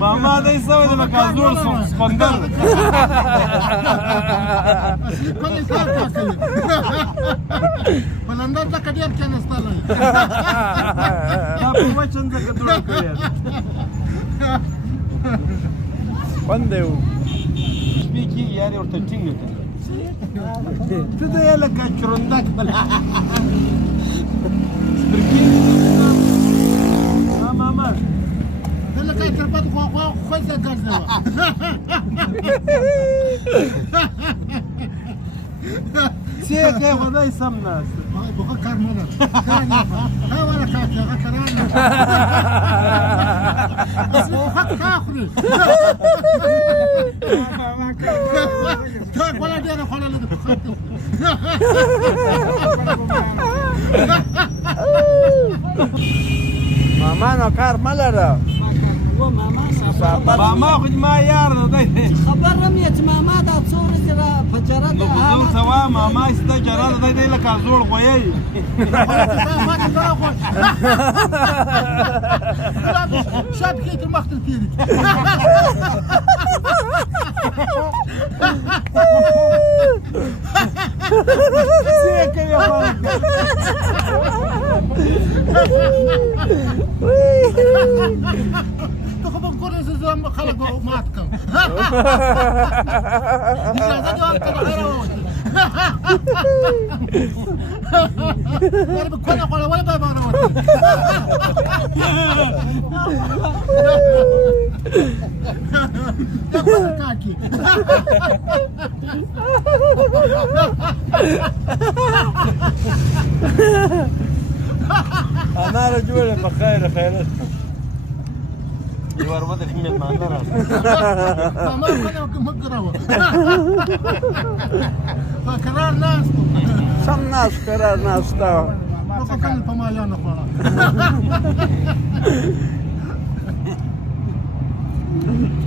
ماما دای سوی د لکه زوړ سپندر کله کار کوي په لندن ځکه ډېر کېناستلی دا په وچن ځکه دوړه کړې خوند دی و شپې کېږي یار یې ورته ټینګه کړي ته د یې لکه چرندک بله سترګې ماما ته لکه تربت خوځه ګرځوه څه یې کوې خدای سم ناست بخه کار مه لر ها ولا کاکي هغه کرار نه بخه کا خوري تا ولا ډېره خوړلې ده ماما نو کار مه لره ماما خو ما یار نه دی خبر رم یې چې ماما دا څو ورځې را په جره نو خو زه ورته وایم ماما ستا جره ده دی لکه زوړ غویی شاب کې تر مخ تر تېري څه یې کوې ته خو به ګورې زه خلک مات کړم اجازه دې ورکړه بهر ووځي یاره به کونه غوړولی به بهر ووځي دا کونه کاکي اناره جوړه په خیر خیرت یوه ورځ کې مېلمانه راغله ماما کونه مه ګروه کرار ناست سم ناست قرار ناسته نو په کله په مایا نه خوړه